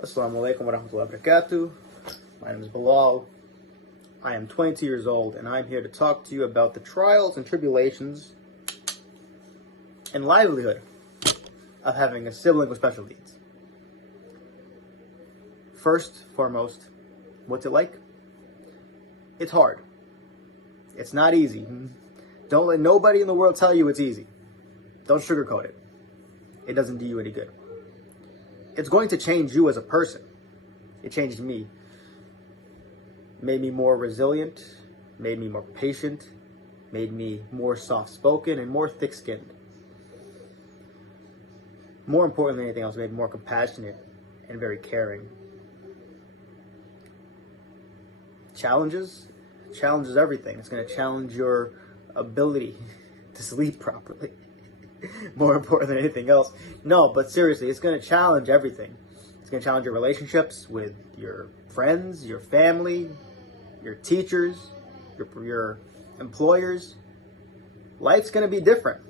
Assalamu alaikum wa rahmatullahi wa barakatuh. My name is Bilal. I am 22 years old and I'm here to talk to you about the trials and tribulations and livelihood of having a sibling with special needs. First, foremost, what's it like? It's hard. It's not easy. Don't let nobody in the world tell you it's easy. Don't sugarcoat it. It doesn't do you any good. It's going to change you as a person. It changed me. Made me more resilient, made me more patient, made me more soft-spoken and more thick-skinned. More important than anything else, made me more compassionate and very caring. Challenges everything. It's going to challenge your ability to sleep properly. More important than anything else. No, but seriously, it's going to challenge everything. It's going to challenge your relationships with your friends, your family, your teachers, your employers. Life's going to be different.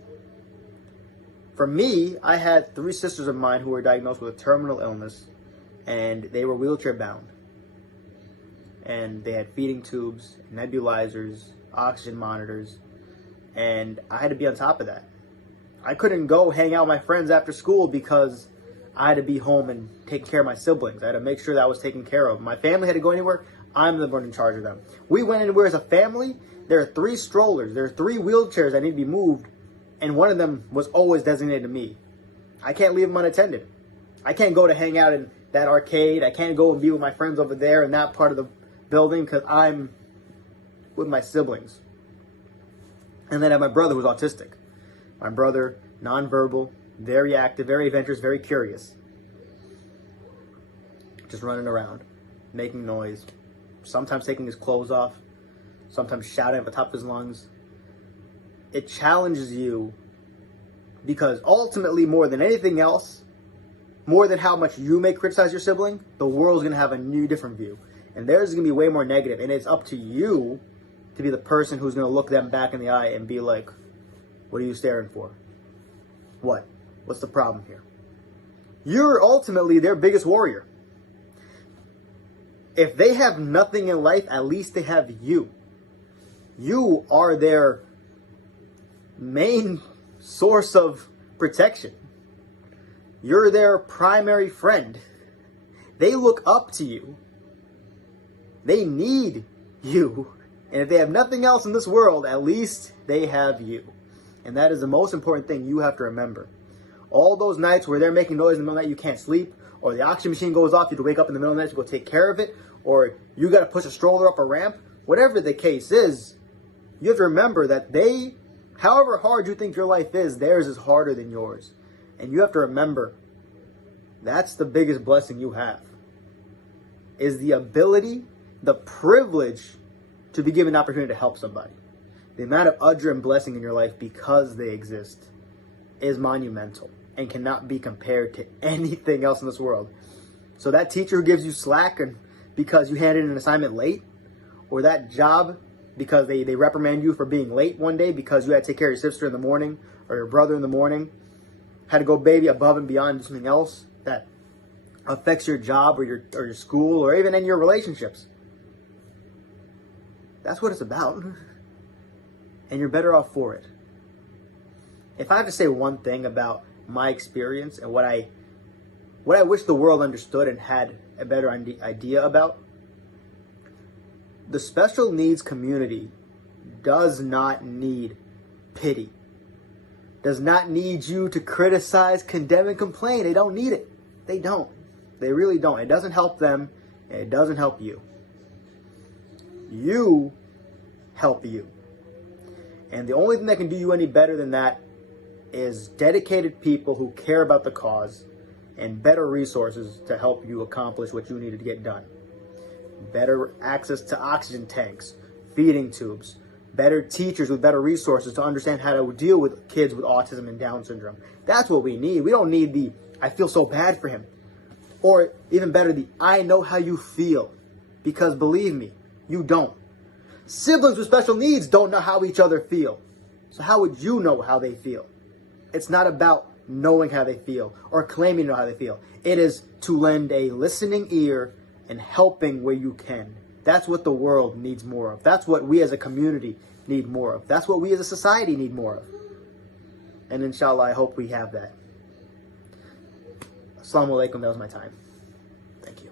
For me, I had 3 sisters of mine who were diagnosed with a terminal illness, and they were wheelchair bound. And they had feeding tubes, nebulizers, oxygen monitors, and I had to be on top of that. I couldn't go hang out with my friends after school because I had to be home and take care of my siblings. I had to make sure that I was taken care of. My family had to go anywhere. I'm the one in charge of them. We went anywhere as a family. There are 3 strollers. There are 3 wheelchairs that need to be moved, and one of them was always designated to me. I can't leave them unattended. I can't go to hang out in that arcade. I can't go and be with my friends over there in that part of the building because I'm with my siblings. And then I have my brother who's autistic. My brother, nonverbal, very active, very adventurous, very curious. Just running around, making noise, sometimes taking his clothes off, sometimes shouting at the top of his lungs. It challenges you because ultimately, more than anything else, more than how much you may criticize your sibling, the world's going to have a new, different view. And theirs is going to be way more negative. And it's up to you to be the person who's going to look them back in the eye and be like, what are you staring for? What? What's the problem here? You're ultimately their biggest warrior. If they have nothing in life, at least they have you. You are their main source of protection. You're their primary friend. They look up to you. They need you. And if they have nothing else in this world, at least they have you. And that is the most important thing you have to remember. All those nights where they're making noise in the middle of the night, you can't sleep, or the oxygen machine goes off, you have to wake up in the middle of the night to go take care of it, or you got to push a stroller up a ramp, whatever the case is, you have to remember that they, however hard you think your life is, theirs is harder than yours. And you have to remember, that's the biggest blessing you have, is the ability, the privilege to be given an opportunity to help somebody. The amount of ajr and blessing in your life because they exist is monumental and cannot be compared to anything else in this world. So that teacher who gives you slack and because you handed in an assignment late, or that job because they reprimand you for being late one day because you had to take care of your sister in the morning or your brother in the morning, had to go baby above and beyond something else that affects your job or your school or even in your relationships. That's what it's about. And you're better off for it. If I have to say one thing about my experience and what I wish the world understood and had a better idea about, the special needs community does not need pity. Does not need you to criticize, condemn, and complain. They don't need it. They don't. They really don't. It doesn't help them, and it doesn't help you. You help you. And the only thing that can do you any better than that is dedicated people who care about the cause and better resources to help you accomplish what you needed to get done. Better access to oxygen tanks, feeding tubes, better teachers with better resources to understand how to deal with kids with autism and Down syndrome. That's what we need. We don't need the, I feel so bad for him. Or even better, the, I know how you feel. Because believe me, you don't. Siblings with special needs don't know how each other feel. So how would you know how they feel? It's not about knowing how they feel or claiming to know how they feel. It is to lend a listening ear and helping where you can. That's what the world needs more of. That's what we as a community need more of. That's what we as a society need more of. And inshallah, I hope we have that. Assalamu alaikum. That was my time. Thank you.